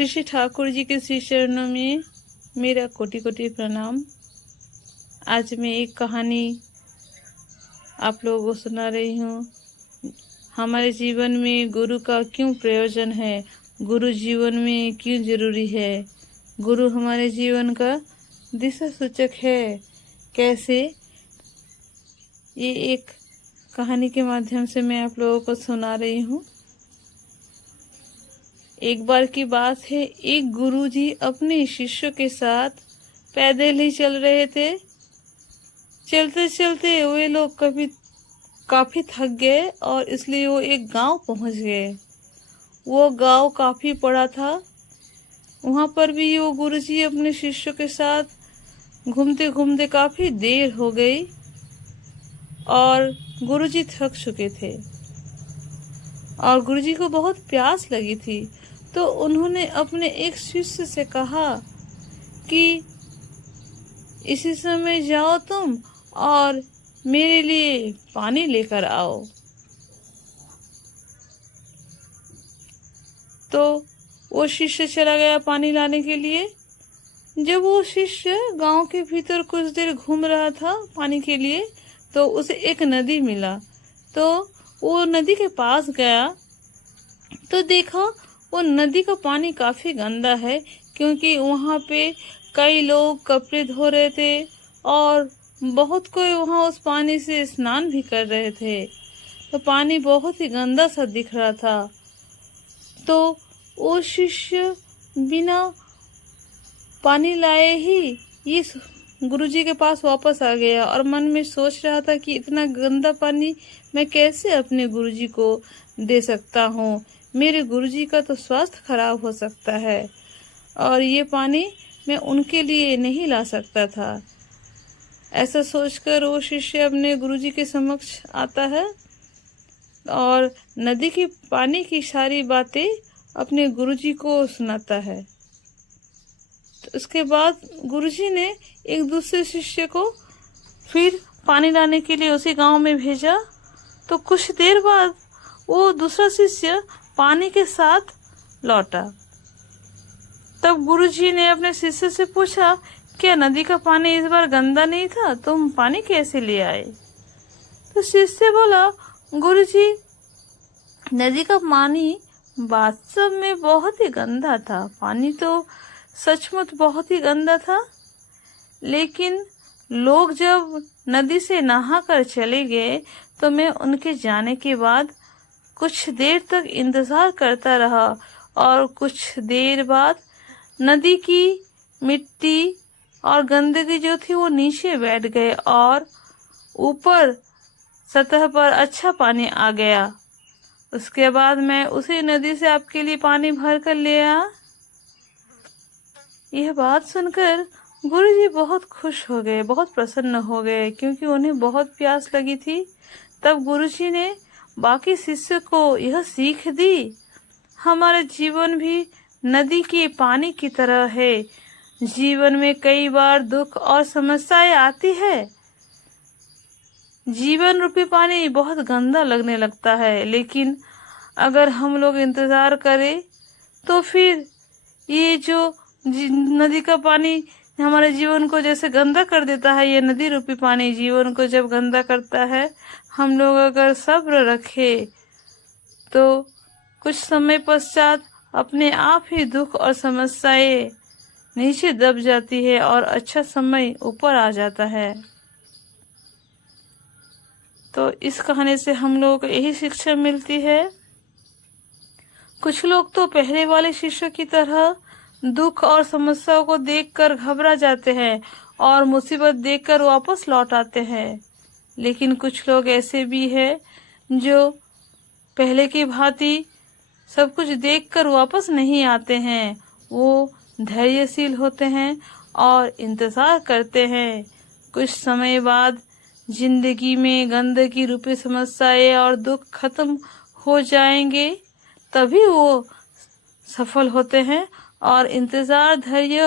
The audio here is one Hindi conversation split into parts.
श्री श्री ठाकुर जी के श्री चरणों में मेरा कोटि कोटि प्रणाम। आज मैं एक कहानी आप लोगों को सुना रही हूँ। हमारे जीवन में गुरु का क्यों प्रयोजन है, गुरु जीवन में क्यों जरूरी है, गुरु हमारे जीवन का दिशा सूचक है। कैसे, ये एक कहानी के माध्यम से मैं आप लोगों को सुना रही हूँ। एक बार की बात है, एक गुरुजी अपने शिष्यों के साथ पैदल ही चल रहे थे। चलते चलते वे लोग काफी थक गए और इसलिए वो एक गांव पहुंच गए। वो गांव काफी बड़ा था। वहां पर भी वो गुरुजी अपने शिष्यों के साथ घूमते घूमते काफी देर हो गई और गुरुजी थक चुके थे और गुरुजी को बहुत प्यास लगी थी। तो उन्होंने अपने एक शिष्य से कहा कि इसी समय जाओ तुम और मेरे लिए पानी लेकर आओ। तो वो शिष्य चला गया पानी लाने के लिए। जब वो शिष्य गांव के भीतर कुछ देर घूम रहा था पानी के लिए, तो उसे एक नदी मिला। तो वो नदी के पास गया तो देखा वो नदी का पानी काफी गंदा है, क्योंकि वहां पे कई लोग कपड़े धो रहे थे और बहुत कोई वहां उस पानी से स्नान भी कर रहे थे। तो पानी बहुत ही गंदा सा दिख रहा था। तो वो शिष्य बिना पानी लाए ही इस गुरुजी के पास वापस आ गया और मन में सोच रहा था कि इतना गंदा पानी मैं कैसे अपने गुरुजी को दे सकता हूँ। मेरे गुरुजी का तो स्वास्थ्य खराब हो सकता है और ये पानी मैं उनके लिए नहीं ला सकता था। ऐसा सोचकर वो शिष्य अपने गुरुजी के समक्ष आता है और नदी के पानी की सारी बातें अपने गुरुजी को सुनाता है। तो उसके बाद गुरुजी ने एक दूसरे शिष्य को फिर पानी लाने के लिए उसी गांव में भेजा। तो कुछ देर बाद वो दूसरा शिष्य पानी के साथ लौटा। तब गुरुजी ने अपने शिष्य से पूछा, क्या नदी का पानी इस बार गंदा नहीं था, तुम पानी कैसे ले आए? तो शिष्य बोला, गुरुजी, नदी का पानी वास्तव में बहुत ही गंदा था। पानी तो सचमुच बहुत ही गंदा था, लेकिन लोग जब नदी से नहाकर चले गए तो मैं उनके जाने के बाद कुछ देर तक इंतजार करता रहा और कुछ देर बाद नदी की मिट्टी और गंदगी जो थी वो नीचे बैठ गए और ऊपर सतह पर अच्छा पानी आ गया। उसके बाद मैं उसी नदी से आपके लिए पानी भर कर ले आया। यह बात सुनकर गुरुजी बहुत खुश हो गए, बहुत प्रसन्न हो गए, क्योंकि उन्हें बहुत प्यास लगी थी। तब गुरुजी ने बाकी शिष्य को यह सीख दी, हमारा जीवन भी नदी के पानी की तरह है। जीवन में कई बार दुख और समस्याएं आती है। जीवन रूपी पानी बहुत गंदा लगने लगता है, लेकिन अगर हम लोग इंतजार करें तो फिर ये जो नदी का पानी हमारे जीवन को जैसे गंदा कर देता है, ये नदी रूपी पानी जीवन को जब गंदा करता है, हम लोग अगर सब्र रखें तो कुछ समय पश्चात अपने आप ही दुख और समस्याएं नीचे दब जाती है और अच्छा समय ऊपर आ जाता है। तो इस कहानी से हम लोगों को यही शिक्षा मिलती है। कुछ लोग तो पहले वाले शिष्य की तरह दुख और समस्याओं को देखकर घबरा जाते हैं और मुसीबत देखकर वापस लौट आते हैं, लेकिन कुछ लोग ऐसे भी हैं जो पहले की भांति सब कुछ देखकर वापस नहीं आते हैं। वो धैर्यशील होते हैं और इंतजार करते हैं। कुछ समय बाद जिंदगी में गंदगी रूपी समस्याएं और दुख खत्म हो जाएंगे, तभी वो सफल होते हैं और इंतजार, धैर्य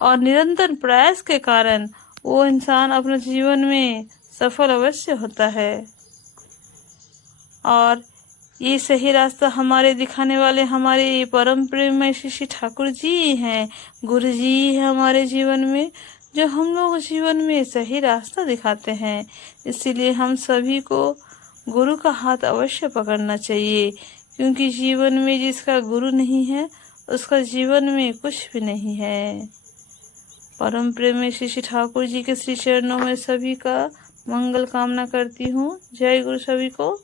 और निरंतर प्रयास के कारण वो इंसान अपने जीवन में सफल अवश्य होता है। और ये सही रास्ता हमारे दिखाने वाले हमारे परम प्रेममय श्री ठाकुर जी हैं, गुरु जी हैं हमारे जीवन में, जो हम लोग जीवन में सही रास्ता दिखाते हैं। इसीलिए हम सभी को गुरु का हाथ अवश्य पकड़ना चाहिए, क्योंकि जीवन में जिसका गुरु नहीं है उसका जीवन में कुछ भी नहीं है। परम प्रेममय श्री ठाकुर जी के श्री चरणों में सभी का मंगल कामना करती हूँ। जय गुरु सभी को।